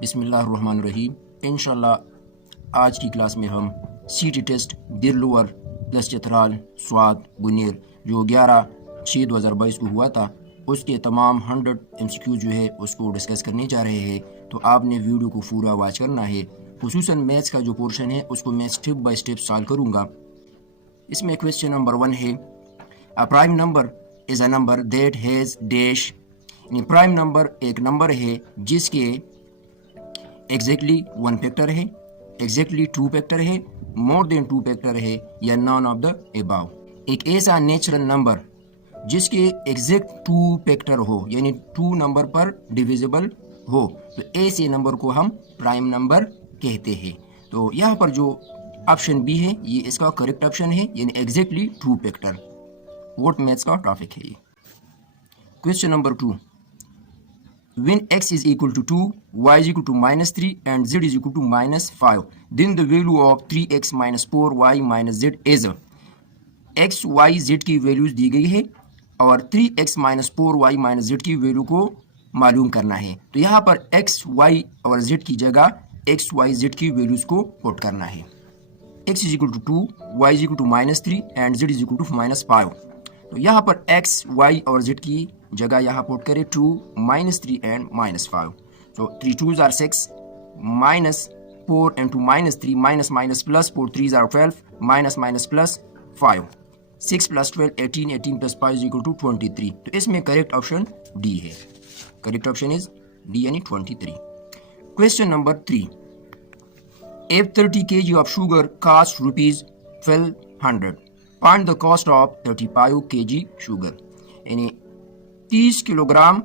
बिस्मिल्लाहिर्रहमानिर्रहीम। इंशाल्लाह आज की क्लास में हम सीटी टेस्ट दिर लोअर प्लस चित्राल स्वाद बुनेर जो 11/6/2022 को हुआ था उसके तमाम 100 MCQ जो है उसको डिस्कस करने जा रहे हैं। तो आपने वीडियो को पूरा वॉच करना है। खुसूसन मैथ्स का जो पोर्शन है उसको मैं स्टेप बाय स्टेप सॉल्व करूँगा। इसमें क्वेश्चन नंबर 1 है, a prime number is a number that has dash. यानी प्राइम नंबर एक नंबर है जिसके एग्जैक्टली 1 फैक्टर है, एग्जैक्टली 2 फैक्टर है, मोर देन 2 फैक्टर है या नॉन ऑफ द एबाव। एक ऐसा नेचुरल नंबर जिसके एग्जैक्ट 2 फैक्टर हो यानी 2 नंबर पर डिविजिबल हो, तो ऐसे नंबर को हम प्राइम नंबर कहते हैं। तो यहाँ पर जो ऑप्शन बी है ये इसका करेक्ट ऑप्शन है, यानी एग्जैक्टली 2 फैक्टर। वोट मैथ्स का टॉपिक है ये। Question number 2, when x is equal to 2, y is equal to -3 and z is equal to -5, then the value of 3x minus 4y minus z is। x, y, z की values दी गई है और 3x minus 4y minus z की value को मालूम करना है। तो यहाँ पर x, y और z की जगह x, y, z की वैल्यूज को पुट करना है। x is equal to 2, y is equal to -3 and z is equal to -5। तो यहाँ पर x, y और z की जगह यहाँ पुट करें 2, -3 एंड -5। तो 3 2s are 6, -4 into -3, minus plus 4 3s are 12, minus plus 5, 6 plus 12 18, 18 plus 5 is equal to 23। तो इसमें करेक्ट ऑप्शन डी है। करेक्ट ऑप्शन इज डी यानी 23। Question number 3, if 30 kg of sugar costs ₹1200, find the cost of 35 kg sugar। यानी 30 kilogram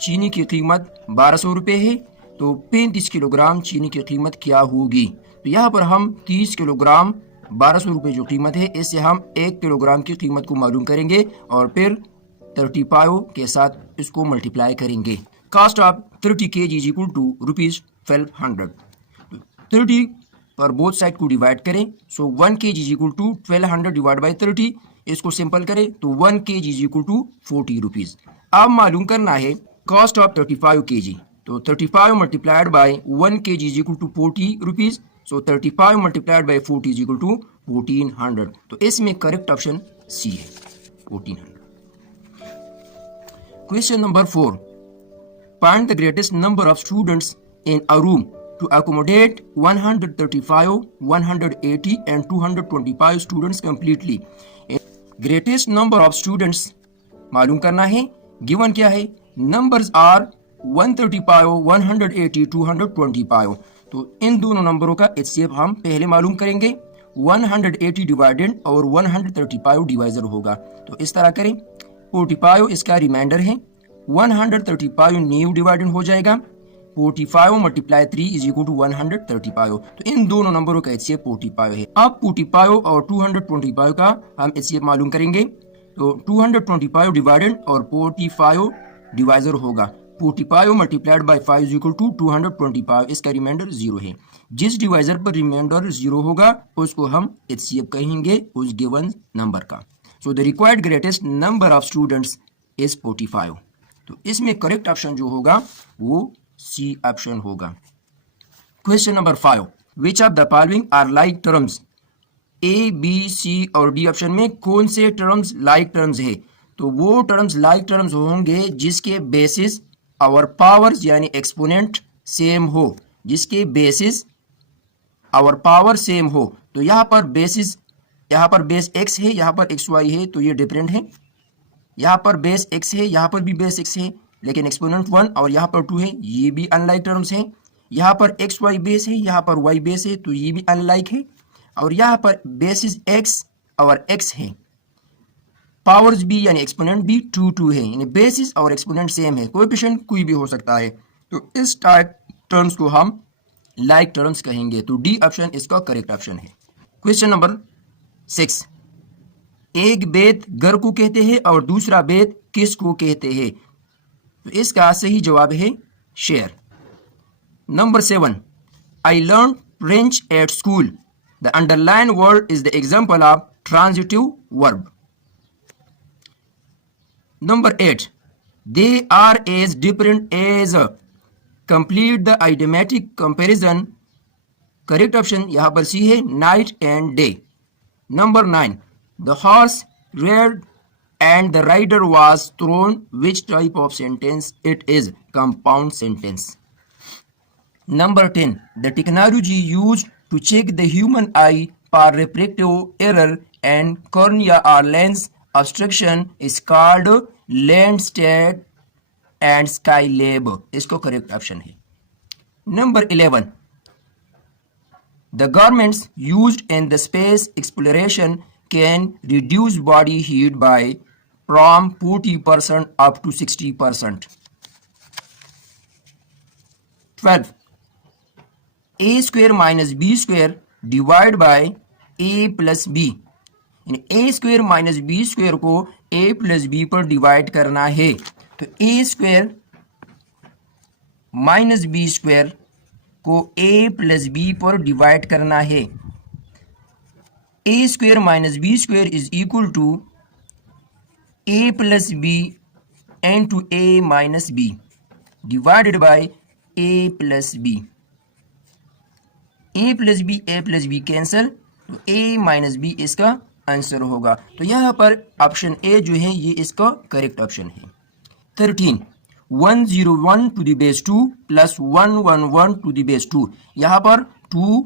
चीनी की कीमत 1200 रुपये है, तो 35 किलोग्राम चीनी की कीमत क्या होगी। तो यहाँ पर हम 30 किलोग्राम 1200 रुपये जो कीमत है इससे हम 1 किलोग्राम की कीमत को मालूम करेंगे और फिर 35 के साथ इसको मल्टीप्लाई करेंगे। Cost of 30 kg is equal to ₹1200। 30 पर बोथ साइड को डिवाइड करें, so 1 kg is equal to 1200 divide by 30। इसको सिंपल करें तो 1 kg is equal to 40 rupees. अब मालूम करना है कॉस्ट ऑफ 35 kg। तो 35 multiplied by 1 kg is equal to 40 rupees. So 35 multiplied by 40 is equal to 1400। तो इसमें करेक्ट ऑप्शन सी है, 1400। Question number 4, find the greatest number of students in a room to accommodate 135, 180 and 225 students completely। Greatest number of students मालूम करना है। Given क्या है, numbers are 135, 180, 225। तो इन दोनों नंबरों का एचसीएफ हम पहले मालूम करेंगे। 180 डिवाइडेड और 135 डिवाइजर होगा। तो इस तरह करें, 45 इसका रिमाइंडर है, 135 न्यू डिवाइडेड हो जाएगा, 45 मल्टीप्लाई 3 इज इक्वल टू 135। तो इन दोनों नंबरों का एचसीएफ 45 है। अब 45 और 225 का हम एचसीएफ मालूम करेंगे। तो 225 डिवाइडेड और 45 डिवाइजर होगा। 45 multiplied by 5 is equal to 225। इसका रिमाइंडर 0 है। जिस डिवाइजर पर रिमाइंडर 0 होगा उसको हम एचसीएफ कहेंगे उस गिवन नंबर का। So the required greatest number of students is 45। तो इसमें करेक्ट ऑप्शन जो होगा वो सी ऑप्शन होगा। Question number 5, which of the following are like terms. A, B, C और डी ऑप्शन में कौन से टर्म्स लाइक टर्म्स है। तो वो टर्म्स लाइक टर्म्स होंगे जिसके बेसिस और पावर्स यानी एक्सपोनेंट सेम हो, जिसके बेसिस और पावर सेम हो। तो यहाँ पर बेसिस, यहाँ पर बेस एक्स है, यहाँ पर एक्स वाई है, तो ये डिफरेंट है। यहाँ पर बेस एक्स है, यहाँ पर भी बेस एक्स है, लेकिन एक्सपोनेंट 1 और यहाँ पर 2 है, ये भी अनलाइक टर्म्स हैं। यहाँ पर एक्स वाई बेस है, यहाँ पर वाई बेस है, तो ये भी अनलाइक है। और यहाँ पर बेसिस एक्स और एक्स है, पावर्स भी यानी एक्सपोनेंट भी 2 2 है, यानी बेसिस और एक्सपोनेंट सेम है, कोएफिशिएंट कोई भी हो सकता है। तो इस टाइप टर्म्स को हम लाइक टर्म्स कहेंगे। तो डी ऑप्शन इसका करेक्ट ऑप्शन है। क्वेश्चन नंबर 6, एक बेद घर को कहते हैं और दूसरा बेद किस को कहते हैं। तो इसका सही जवाब है share. Number 7, I learn French at school. The underline word is the example of transitive verb. Number 8, they are as different as complete the idiomatic comparison. Correct option यहाँ पर सी है, night and day. Number 9, the horse red and the rider was thrown. Which type of sentence it is? Compound sentence. Number 10, the technology used to check the human eye for refractive error and cornea or lens obstruction is called Landsat and Skylab. इसको correct option है। Number 11, the garments used in the space exploration can reduce body heat by from 40% up to 60%. 12, a square minus b square divided by a plus b। a square minus b square को a plus b पर divide करना है, तो a square minus b square को a plus b पर divide करना है। a square minus b square is equal to a plus b into a minus b divided by a plus b। a plus b cancel, तो a minus b इसका answer होगा। तो यहाँ पर option A जो है ये इसका करेक्ट ऑप्शन है। 13, 101 to the base 2 plus 111 to the base 2। यहाँ पर 2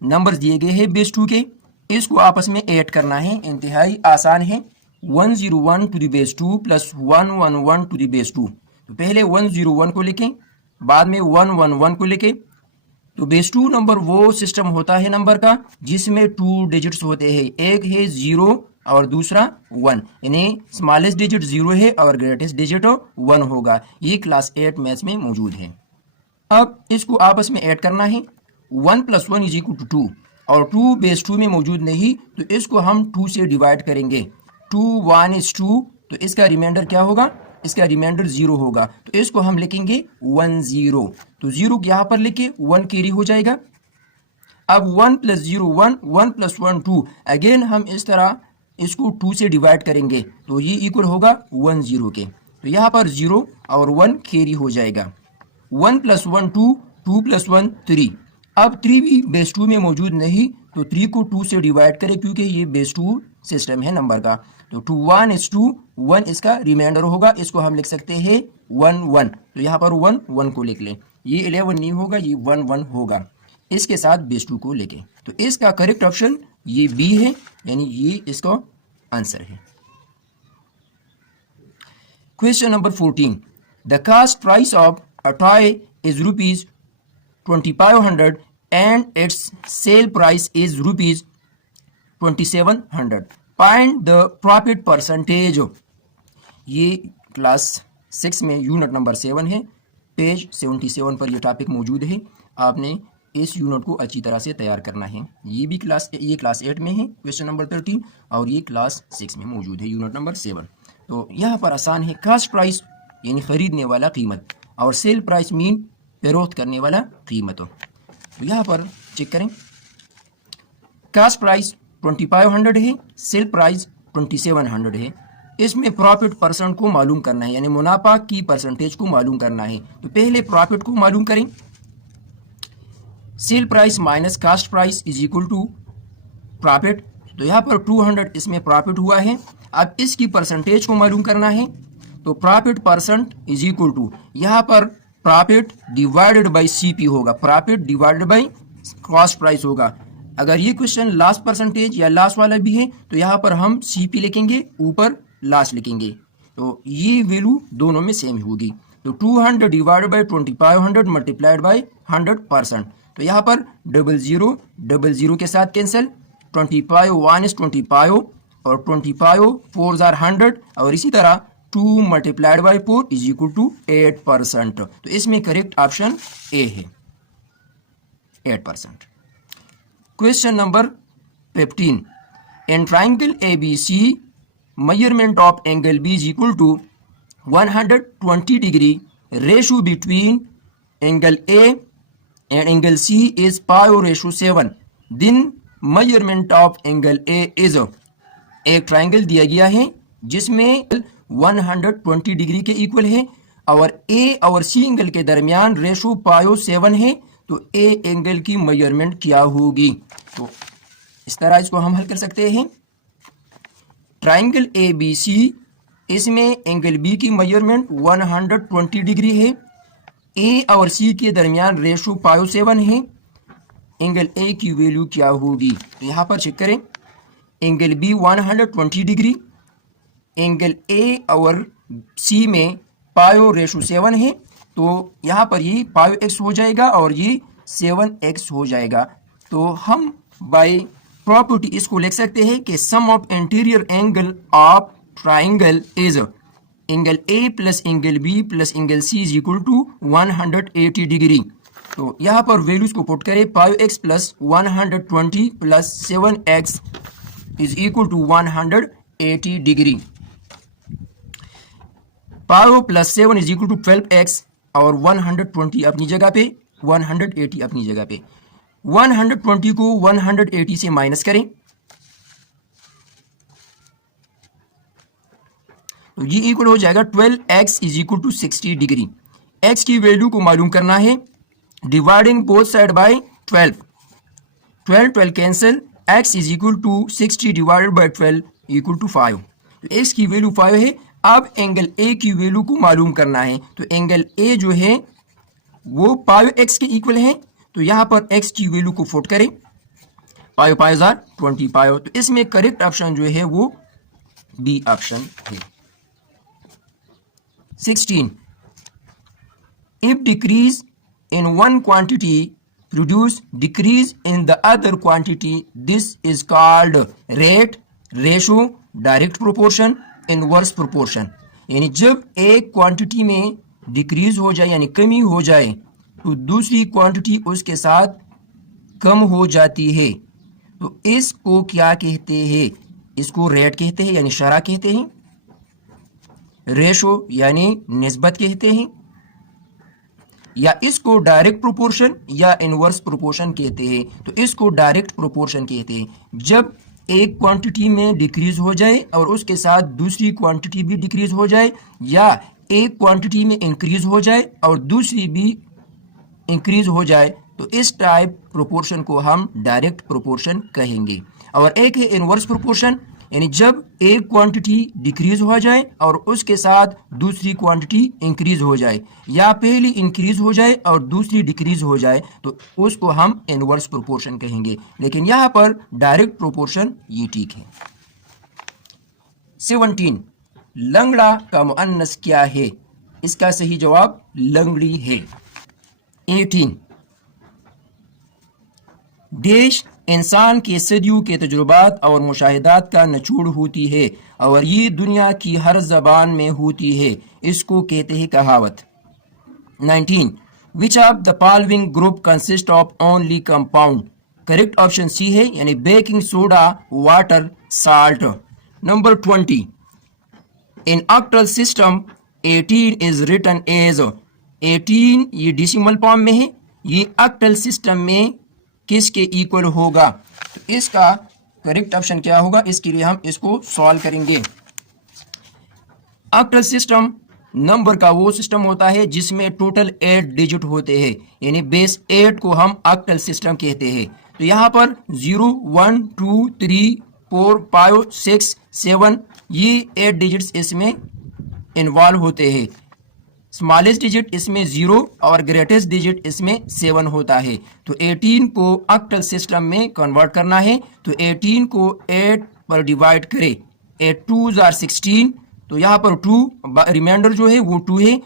नंबर्स दिए गए हैं बेस 2 के, इसको आपस में ऐड करना है, इंतहाई आसान है। 101 to the base 2 plus 111 to the base 2। तो पहले 101 को लिखें, बाद में 111 को लिखें। तो बेस 2 नंबर वो सिस्टम होता है नंबर का जिसमें 2 डिजिट्स होते हैं, एक है 0 और दूसरा 1, यानी स्मॉलेस्ट डिजिट 0 है और ग्रेटेस्ट डिजिट 1 होगा। ये क्लास 8 मैथ्स में मौजूद है। अब इसको आपस में ऐड करना है। 1 + 1 = 2 और 2 बेस 2 में मौजूद नहीं, तो इसको हम 2 से डिवाइड करेंगे। 2 1 is 2, तो इसका रिमाइंडर क्या होगा? इसका रिमाइंडर 0 होगा, तो इसको हम लिखेंगे 1 0। तो 0 यहाँ पर लिखे, 1 कैरी हो जाएगा। अब 1 + 0 1, 1 + 1 2, अगेन हम इस तरह इसको 2 से डिवाइड करेंगे, तो ये इक्वल होगा 1 0 के। तो यहाँ पर 0 और 1 कैरी हो जाएगा। 1 + 1 2, 2 + 1 3। अब 3 भी बेस 2 में मौजूद नहीं, तो 3 को 2 से डिवाइड करें क्योंकि ये बेस 2 सिस्टम है नंबर का। तो 2 1 is 2, 1 इसका रिमाइंडर होगा, इसको हम लिख सकते हैं 1 1। तो यहाँ पर 1 1 को लिख लें, ये 11 नहीं होगा, ये 1 1 होगा, इसके साथ बेस 2 को लेके। तो इसका करेक्ट ऑप्शन ये बी है, यानी ये इसका आंसर है। Question number 14, the cost price of a toy is ₹2500 and its sale price is ₹2700. Find the profit percentage। ये क्लास 6 में यूनिट नंबर 7 है, पेज 77 पर यह टॉपिक मौजूद है। आपने इस यूनिट को अच्छी तरह से तैयार करना है। ये क्लास 8 में है क्वेश्चन नंबर 13, और ये क्लास 6 में मौजूद है यूनिट नंबर 7। तो यहाँ पर आसान है, कॉस्ट प्राइस यानी खरीदने वाला कीमत, और सेल प्राइस मीन फरोख्त करने वाला कीमत। तो यहाँ पर चेक करें, कॉस्ट प्राइस 2500 है, सेल प्राइस 2700 है। इसमें प्रॉफिट परसेंट को मालूम करना है, यानी मुनाफा की परसेंटेज को मालूम करना है। तो पहले प्रॉफिट को मालूम करें। Sell price minus cost price is equal to profit. तो यहाँ पर 200 इसमें प्रॉफिट हुआ है। अब इसकी परसेंटेज को मालूम करना है, तो profit percent is equal to, यहाँ पर प्रॉफिट डिवाइडेड बाई सीपी होगा, profit divided by cost price होगा। अगर ये क्वेश्चन लास्ट परसेंटेज या लास्ट वाला भी है, तो यहाँ पर हम सीपी लिखेंगे, ऊपर लास्ट लिखेंगे, तो ये वैल्यू दोनों में सेम होगी। तो 200 डिवाइडेड बाई 2500 मल्टीप्लाइड बाई 100%। तो यहाँ पर 00 00 के साथ कैंसिल, 25 1 is 25 और 25 4s are 100, और इसी तरह 2 multiplied by 4 is equal to 8%। तो इसमें करेक्ट ऑप्शन ए है, 8%। Question number 15, in triangle ABC measurement of angle B is equal to 120 degree, ratio between angle A and angle C is pi/7, then measurement of angle A is। एक triangle दिया गया है जिसमें 120 degree के equal है और ए और C angle के दरमियान रेशो पायो 7 है, तो ए एंगल की मेजरमेंट क्या होगी। तो इस तरह इसको हम हल कर सकते हैं। ट्राइंगल ए बी सी, इसमें एंगल बी की मेजरमेंट 120 डिग्री है, ए और सी के दरमियान रेशो पायो 7 है, एंगल ए की वैल्यू क्या होगी। तो यहाँ पर चेक करें, angle B 120 degree, angle A और सी में पायो रेशो 7 है, तो यहाँ पर ये पायो एक्स हो जाएगा और ये 7x हो जाएगा। तो हम बाय प्रॉपर्टी इसको लिख सकते हैं कि sum of interior angle of triangle is angle A plus angle B plus angle C is equal to 180 degree. तो यहाँ पर वैल्यूज को पुट करें, पायो x plus 120 plus 7x is equal to 180 degree. पायो plus 7 is equal to 12x और 120 अपनी जगह पे, 180 अपनी जगह पे। 120 को 180 से माइनस करें तो ये इक्वल हो जाएगा 12x is equal to 60 degree. x की वैल्यू को मालूम करना है, dividing both side by 12, 12 cancel, x is equal to 60 divided by 12 equal to 5। तो x की वैल्यू 5 है। अब एंगल ए की वैल्यू को मालूम करना है, तो एंगल ए जो है वो पायो एक्स के इक्वल है, तो यहाँ पर x की वैल्यू को पुट करें, पायो पायो 20 पायो। तो इसमें करेक्ट ऑप्शन जो है वो बी ऑप्शन है। 16, if decrease in one quantity produce decrease in the other quantity, this is called rate, ratio, direct proportion, inverse proportion. यानी जब एक क्वांटिटी में डिक्रीज हो जाए यानी कमी हो जाए, तो दूसरी क्वांटिटी उसके साथ कम हो जाती है, तो इसको क्या कहते हैं, इसको रेट कहते हैं यानी शरह कहते हैं, रेशो यानी निस्बत कहते हैं, या इसको डायरेक्ट प्रोपोर्शन या इनवर्स प्रोपोर्शन कहते हैं। तो इसको डायरेक्ट प्रोपोर्शन कहते हैं। जब एक क्वांटिटी में डिक्रीज हो जाए और उसके साथ दूसरी क्वांटिटी भी डिक्रीज हो जाए, या एक क्वांटिटी में इंक्रीज हो जाए और दूसरी भी इंक्रीज हो जाए, तो इस टाइप प्रोपोर्शन को हम डायरेक्ट प्रोपोर्शन कहेंगे। और एक है इनवर्स प्रोपोर्शन, यानी जब एक क्वांटिटी डिक्रीज हो जाए और उसके साथ दूसरी क्वांटिटी इंक्रीज हो जाए, या पहली इंक्रीज हो जाए और दूसरी डिक्रीज हो जाए, तो उसको हम इनवर्स प्रोपोर्शन कहेंगे। लेकिन यहाँ पर डायरेक्ट प्रोपोर्शन ये ठीक है। 17, लंगड़ा का मुअन्नस क्या है। इसका सही जवाब लंगड़ी है। 18, देश इंसान के सदियों के तजुर्बात और मुशाहिदात का निचोड़ होती है और ये दुनिया की हर जबान में होती है, इसको कहते हैं कहावत। 19, which of the following group consist of only compound. Correct option C है, यानी baking soda, water, salt. Number 20, in octal system 18 is written as. 18 ये डेसिमल फॉर्म में है, ये ऑक्टल सिस्टम में किसके इक्वल होगा। तो इसका करेक्ट ऑप्शन क्या होगा, इसके लिए हम इसको सॉल्व करेंगे। ऑक्टल सिस्टम नंबर का वो सिस्टम होता है जिसमें टोटल 8 डिजिट होते हैं, यानी बेस 8 को हम ऑक्टल सिस्टम कहते हैं। तो यहाँ पर 0, 1, 2, 3, 4, 5, 6, 7 ये 8 डिजिट्स इसमें इन्वॉल्व होते हैं। स्मॉलेस्ट डिजिट इसमें 0 और ग्रेटेस्ट डिजिट इसमें 7 होता है। तो 18 को ऑक्टल सिस्टम में कन्वर्ट करना है, तो 18 को 8 पर डिवाइड करें, 8 2s are 16, तो यहाँ पर 2 रिमाइंडर जो है वो 2 है।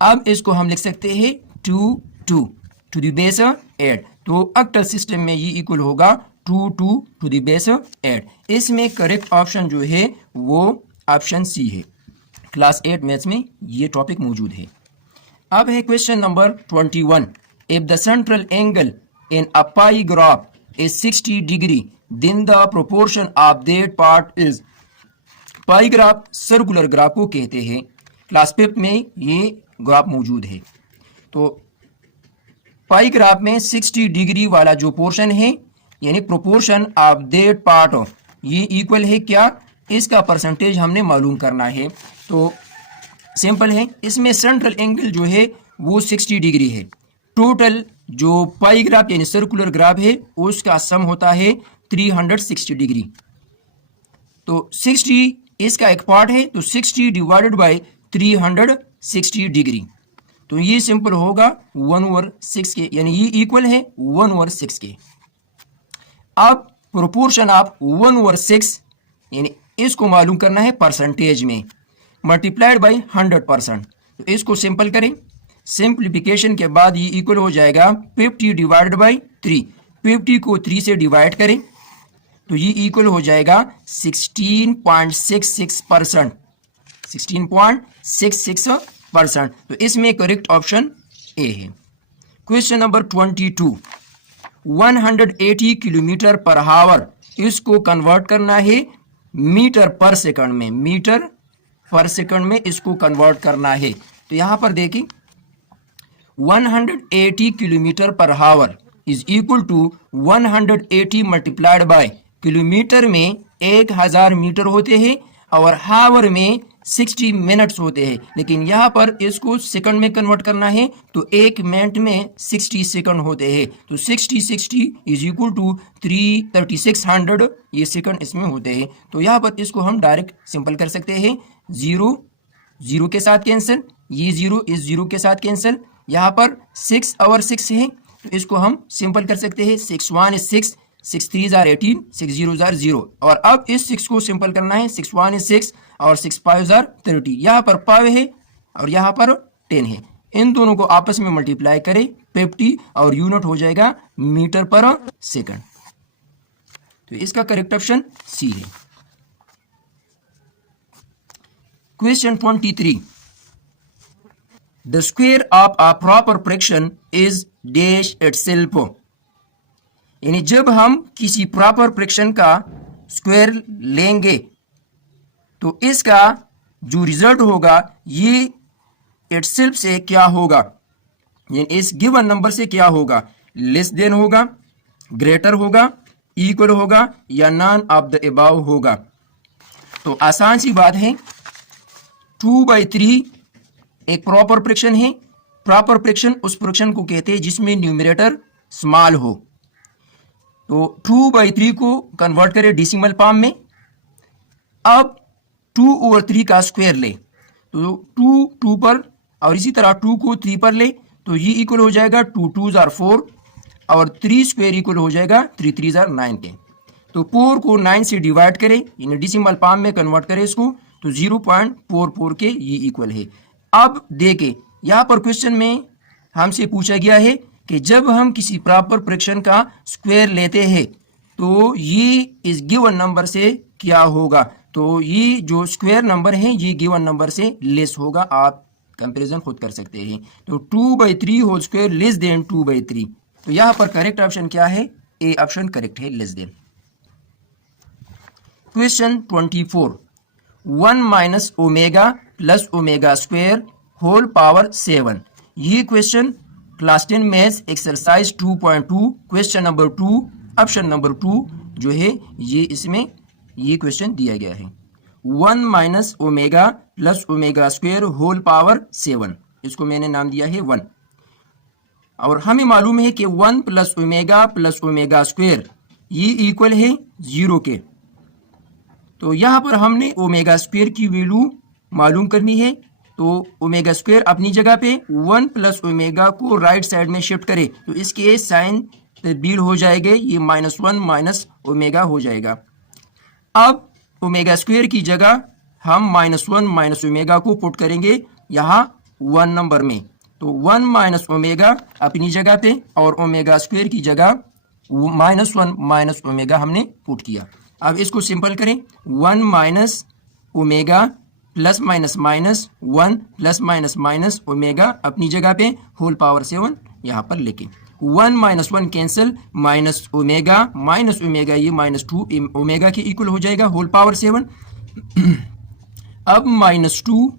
अब इसको हम लिख सकते हैं 2 2 टू द बेस 8। तो ऑक्टल सिस्टम में ये इक्वल होगा 2 2 टू द बेस 8। इसमें करेक्ट ऑप्शन जो है वो ऑप्शन सी है। क्लास 8 मैथ्स में ये टॉपिक मौजूद है। अब है question number 21, if the central angle in a pie graph is 60 degree then the proportion of that part is. Pie graph circular graph को कहते हैं। क्लास 5 में ये ग्राफ मौजूद है। तो पाई ग्राफ में 60 डिग्री वाला जो पोर्शन है, यानी प्रोपोर्शन ऑफ दैट पार्ट, ये इक्वल है क्या, इसका परसेंटेज हमने मालूम करना है। तो सिंपल है। इसमें सेंट्रल एंगल जो है वो 60 डिग्री है। टोटल जो पाई ग्राफ यानी सर्कुलर ग्राफ है उसका सम होता है 360 डिग्री। तो 60 इसका एक पार्ट है, तो 60 डिवाइडेड बाय 360 डिग्री, तो ये सिंपल होगा 1/6 के, यानी ये इक्वल है 1/6 के। अब प्रोपोर्शन ऑफ 1/6 यानी इसको मालूम करना है परसेंटेज में, मल्टीप्लाइड बाय 100%। तो इसको सिंपल करें, सिंप्लीफिकेशन के बाद ये इक्वल हो जाएगा 50 डिवाइडेड बाय 3। 50 को 3 से डिवाइड करें तो ये इक्वल हो जाएगा 16.66%। 16.66%। तो इसमें करेक्ट ऑप्शन ए है। Question number 22, 180 kilometre per our, इसको कन्वर्ट करना है मीटर पर सेकंड में। मीटर पर सेकंड में इसको कन्वर्ट करना है। तो यहां पर देखिए 180 kilometre per hour is equal to 180 multiplied by, kilometre में 1000 मीटर होते हैं और हावर में 60 मिनट्स होते हैं, लेकिन यहाँ पर इसको सेकंड में कन्वर्ट करना है तो एक मिनट में 60 सेकंड होते हैं। तो 60 इज इक्वल टू 3600 ये सेकंड इसमें होते हैं। तो यहाँ पर इसको हम डायरेक्ट सिंपल कर सकते हैं, 0 0 के साथ कैंसिल, ये 0 इस 0 के साथ कैंसिल। यहाँ पर 6 और 6 है तो इसको हम सिंपल कर सकते हैं, 6 1 is 6, 6 3 are 18, 6 0 are 0। और अब इस 6 को सिंपल करना है, 6 1 is 6 और 6 5 are 30। यहाँ पर 5 है और यहाँ पर 10 है, इन दोनों को आपस में मल्टीप्लाई करें 50 और यूनिट हो जाएगा मीटर पर सेकंड। तो इसका करेक्ट ऑप्शन सी है। Question 23, the square of a proper fraction is dash itself, यानी जब हम किसी प्रॉपर फ्रैक्शन का स्क्वायर लेंगे तो इसका जो रिजल्ट होगा ये इटसेल्फ से क्या होगा, यानी इस गिवन नंबर से क्या होगा, लेस देन होगा, ग्रेटर होगा, इक्वल होगा या नॉन ऑफ द अबाव होगा। तो आसान सी बात है, 2/3 एक प्रॉपर फ्रैक्शन है। प्रॉपर फ्रैक्शन उस फ्रैक्शन को कहते हैं जिसमें न्यूमरेटर स्मॉल हो। तो 2/3 को कन्वर्ट करें डेसिमल फॉर्म में। अब 2/3 का स्क्वायर ले तो 2 पर और इसी तरह 2 को 3 पर ले तो ये इक्वल हो जाएगा 2 2s are 4 और 3 स्क्वायर इक्वल हो जाएगा 3 3s are 9। तो 4 को 9 से डिवाइड करें, यानी डेसिमल फॉर्म में कन्वर्ट करें इसको, तो 0.44 के ये इक्वल है। अब देखें यहाँ पर क्वेश्चन में हमसे पूछा गया है कि जब हम किसी प्रॉपर फ्रैक्शन का स्क्वायर लेते हैं तो ये इस गिवन नंबर से क्या होगा। तो ये जो स्क्वायर नंबर है ये गिवन नंबर से लेस होगा, आप कंपैरिजन खुद कर सकते हैं। तो 2/3 होल स्क्वायर लेस देन 2/3। तो यहाँ पर करेक्ट ऑप्शन क्या है, ए ऑप्शन करेक्ट है, less than. Question 24, 1 minus omega plus omega square whole power 7। ये question class 10 maths exercise 2.2 question number 2 option number 2 जो है ये इसमें ये क्वेश्चन दिया गया है। 1 minus omega plus omega square whole power 7, इसको मैंने नाम दिया है 1। और हमें मालूम है कि 1 प्लस ओमेगा स्क्वायर ये इक्वल है 0 के। तो यहाँ पर हमने ओमेगा स्क्वायर की वैल्यू मालूम करनी है। तो ओमेगा स्क्वायर अपनी जगह पे 1 प्लस ओमेगा को राइट साइड में शिफ्ट करें तो इसके साइन तब्दील हो जाएंगे, ये -1 माइनस ओमेगा हो जाएगा। अब ओमेगा स्क्वायर की जगह हम -1 माइनस ओमेगा को पुट करेंगे यहाँ 1 नंबर में। तो 1 माइनस ओमेगा अपनी जगह पे और ओमेगा स्क्वायर की जगह -1 माइनस ओमेगा हमने पुट किया। अब इसको सिंपल करें, 1 minus omega plus minus minus 1 plus minus minus omega अपनी जगह पे होल पावर 7 यहाँ पर लेके 1 माइनस 1 कैंसिल, माइनस ओमेगा ये -2 ओमेगा के इक्वल हो जाएगा होल पावर 7। अब -2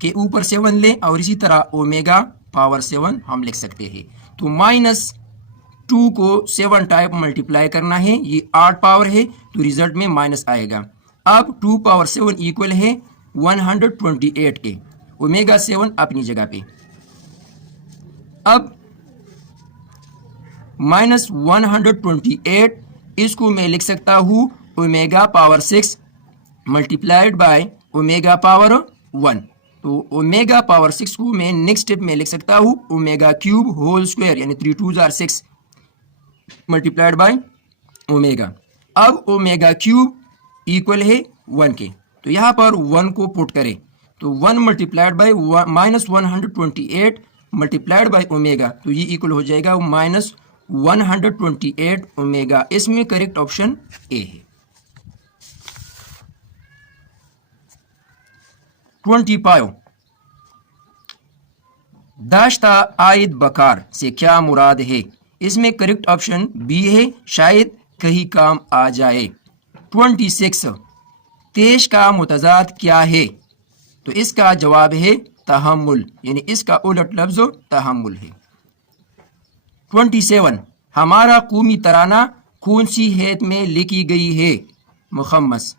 के ऊपर 7 ले और इसी तरह ओमेगा पावर 7 हम लिख सकते हैं। तो -2 को 7 टाइप मल्टीप्लाई करना है, ये 8 पावर है तो रिजल्ट में माइनस आएगा। अब 2 पावर 7 इक्वल है 128 के, ओमेगा 7 अपनी जगह पे। अब -128 इसको मैं लिख सकता हूँ omega power 6 multiplied by omega power 1। तो ओमेगा पावर 6 को मैं नेक्स्ट स्टेप में लिख सकता हूँ ओमेगा क्यूब होल स्क्वायर, यानी 3 2 जार 6 मल्टीप्लाइड बाय ओमेगा। अब ओमेगा क्यूब इक्वल है 1 के, तो यहाँ पर 1 को पुट करें तो 1 multiplied by -128 multiplied by omega, तो ये इक्वल हो जाएगा -128 ओमेगा। इसमें करेक्ट ऑप्शन ए है। 25 दाश्ता आयद बकार से क्या मुराद है? इसमें करेक्ट ऑप्शन बी है, शायद कहीं काम आ जाए। 26 तेज का मुतजाद क्या है? तो इसका जवाब है तहम्मुल, यानी इसका उलट लफ्ज तहम्मुल है। 27 हमारा कौमी तराना कौन सी हैत में लिखी गई है? मुखम्मस।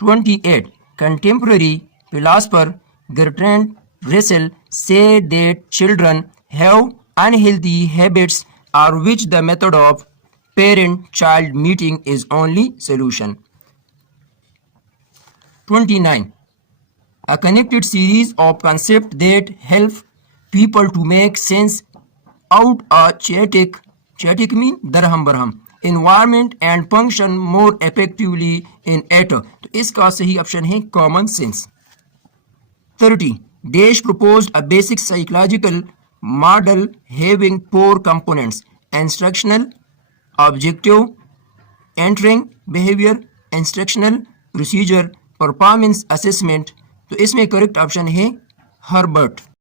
28 contemporary philosopher Bertrand Russell said that children have unhealthy habits or which the method of parent-child meeting is only solution. 29 a connected series of concepts that help people to make sense out a chaotic mean दरहम Barham environment and function more effectively in it। तो इसका सही option है common sense. 30 Dash proposed a basic psychological model having 4 components: instructional, objective, entering, behavior, instructional, procedure, performance assessment। तो इसमें correct option है Herbert.